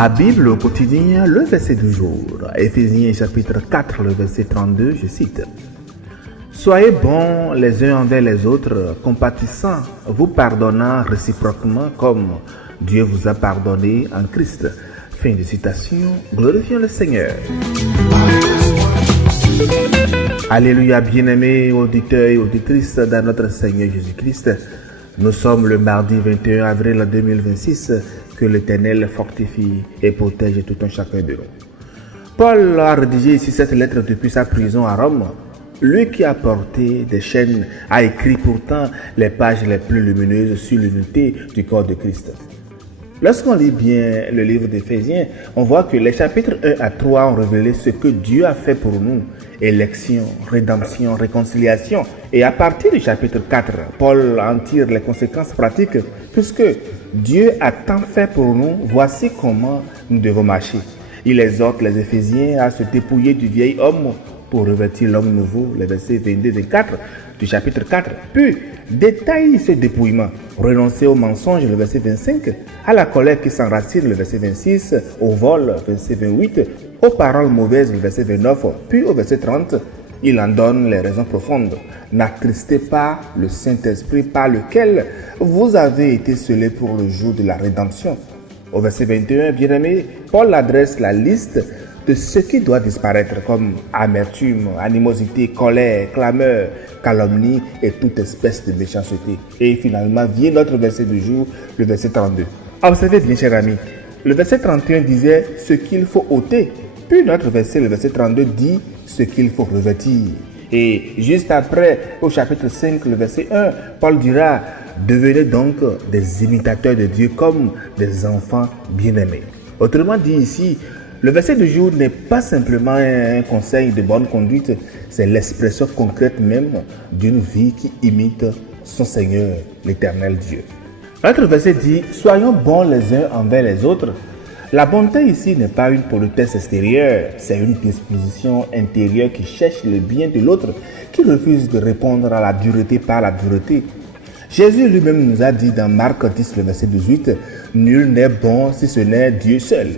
Ma Bible au quotidien, le verset du jour, Éphésiens chapitre 4, le verset 32, je cite. Soyez bons les uns envers les autres, compatissants, vous pardonnant réciproquement comme Dieu vous a pardonné en Christ. Fin de citation, glorifions le Seigneur. Alléluia, bien-aimés auditeurs et auditrices dans notre Seigneur Jésus-Christ. Nous sommes le mardi 21 avril 2026, que l'Éternel fortifie et protège tout un chacun de nous. Paul a rédigé ici cette lettre depuis sa prison à Rome. Lui qui a porté des chaînes a écrit pourtant les pages les plus lumineuses sur l'unité du corps de Christ. Lorsqu'on lit bien le livre d'Éphésiens, on voit que les chapitres 1 à 3 ont révélé ce que Dieu a fait pour nous. Élection, rédemption, réconciliation. Et à partir du chapitre 4, Paul en tire les conséquences pratiques, puisque Dieu a tant fait pour nous, voici comment nous devons marcher. Il exhorte les Éphésiens à se dépouiller du vieil homme pour revêtir l'homme nouveau, les versets 22-24 du chapitre 4. Puis, détaille ce dépouillement. Renoncer au mensonge, le verset 25, à la colère qui s'enracine, le verset 26, au vol, verset 28, aux paroles mauvaises, le verset 29, puis au verset 30, il en donne les raisons profondes. N'attristez pas le Saint-Esprit par lequel vous avez été scellés pour le jour de la rédemption. Au verset 21, bien-aimé, Paul adresse la liste de ce qui doit disparaître comme amertume, animosité, colère, clameur, calomnie et toute espèce de méchanceté. Et finalement vient notre verset du jour, le verset 32. Observez bien, chers amis, le verset 31 disait ce qu'il faut ôter. Puis notre verset, le verset 32, dit ce qu'il faut revêtir. Et juste après, au chapitre 5, le verset 1, Paul dira « Devenez donc des imitateurs de Dieu comme des enfants bien-aimés ». Autrement dit ici, le verset du jour n'est pas simplement un conseil de bonne conduite, c'est l'expression concrète même d'une vie qui imite son Seigneur, l'Éternel Dieu. Notre verset dit « Soyons bons les uns envers les autres ». La bonté ici n'est pas une politesse extérieure, c'est une disposition intérieure qui cherche le bien de l'autre, qui refuse de répondre à la dureté par la dureté. Jésus lui-même nous a dit dans Marc 10, le verset 18, « Nul n'est bon si ce n'est Dieu seul ».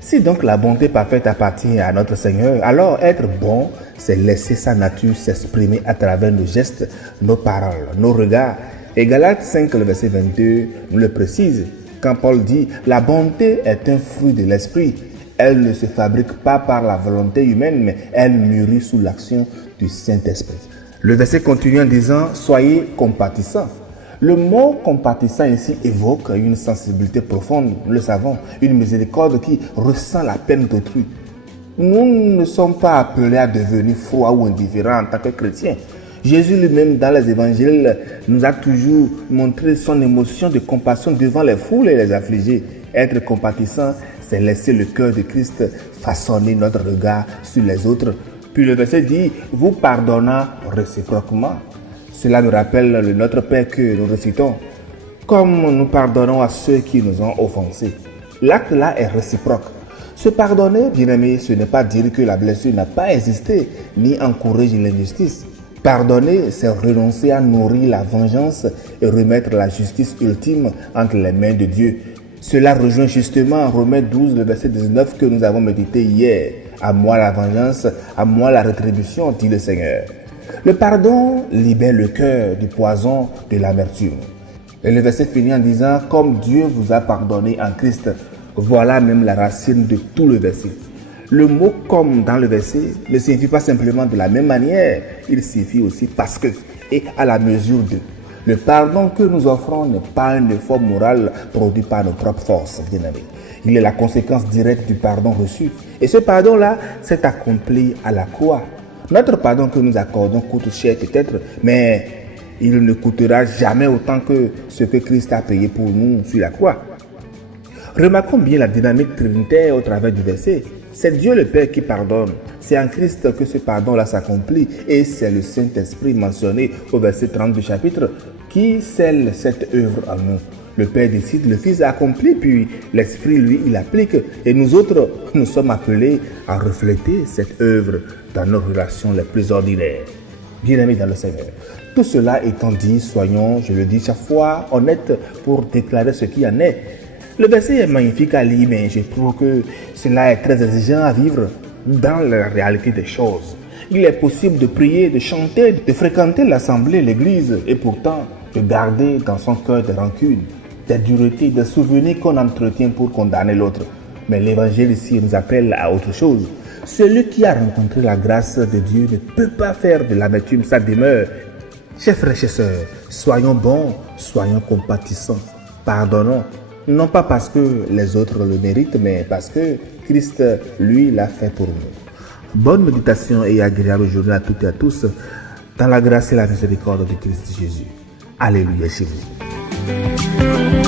Si donc la bonté parfaite appartient à notre Seigneur, alors être bon, c'est laisser sa nature s'exprimer à travers nos gestes, nos paroles, nos regards. Et Galates 5, le verset 22 nous le précise. Quand Paul dit « La bonté est un fruit de l'esprit », elle ne se fabrique pas par la volonté humaine, mais elle mûrit sous l'action du Saint-Esprit. Le verset continue en disant « Soyez compatissants ». Le mot compatissant ici évoque une sensibilité profonde, nous le savons, une miséricorde qui ressent la peine d'autrui. Nous ne sommes pas appelés à devenir froids ou indifférents en tant que chrétiens. Jésus lui-même, dans les évangiles, nous a toujours montré son émotion de compassion devant les foules et les affligés. Être compatissant, c'est laisser le cœur de Christ façonner notre regard sur les autres. Puis le verset dit, vous pardonnant réciproquement. Cela nous rappelle le Notre Père que nous récitons, comme nous pardonnons à ceux qui nous ont offensés. L'acte là est réciproque. Se pardonner, bien-aimé, ce n'est pas dire que la blessure n'a pas existé, ni encourager l'injustice. Pardonner, c'est renoncer à nourrir la vengeance et remettre la justice ultime entre les mains de Dieu. Cela rejoint justement Romains 12, le verset 19 que nous avons médité hier. À moi la vengeance, à moi la rétribution, dit le Seigneur. Le pardon libère le cœur du poison de l'amertume. Et le verset finit en disant « Comme Dieu vous a pardonné en Christ », voilà même la racine de tout le verset. Le mot « comme » dans le verset ne signifie pas simplement de la même manière, il signifie aussi « parce que » et « à la mesure de ». Le pardon que nous offrons n'est pas un effort moral produit par nos propres forces, bien-aimés. Il est la conséquence directe du pardon reçu. Et ce pardon-là s'est accompli à la croix. Notre pardon que nous accordons coûte cher peut-être, mais il ne coûtera jamais autant que ce que Christ a payé pour nous sur la croix. Remarquons bien la dynamique trinitaire au travers du verset. C'est Dieu le Père qui pardonne. C'est en Christ que ce pardon-là s'accomplit et c'est le Saint-Esprit mentionné au verset 30 du chapitre qui scelle cette œuvre en nous. Le Père décide, le Fils accomplit, puis l'Esprit, lui, il applique. Et nous autres, nous sommes appelés à refléter cette œuvre dans nos relations les plus ordinaires. Bien-aimés dans le Seigneur. Tout cela étant dit, soyons, je le dis chaque fois, honnêtes pour déclarer ce qui en est. Le verset est magnifique à lire, mais je trouve que cela est très exigeant à vivre dans la réalité des choses. Il est possible de prier, de chanter, de fréquenter l'assemblée, l'église, et pourtant de garder dans son cœur des rancunes, des duretés, des souvenirs qu'on entretient pour condamner l'autre. Mais l'évangile ici nous appelle à autre chose. Celui qui a rencontré la grâce de Dieu ne peut pas faire de l'amertume sa demeure. Chers frères, chers sœurs, soyons bons, soyons compatissants, pardonnons, non pas parce que les autres le méritent, mais parce que Christ, lui, l'a fait pour nous. Bonne méditation et agréable journée à toutes et à tous, dans la grâce et la miséricorde de Christ Jésus. Alléluia chez vous.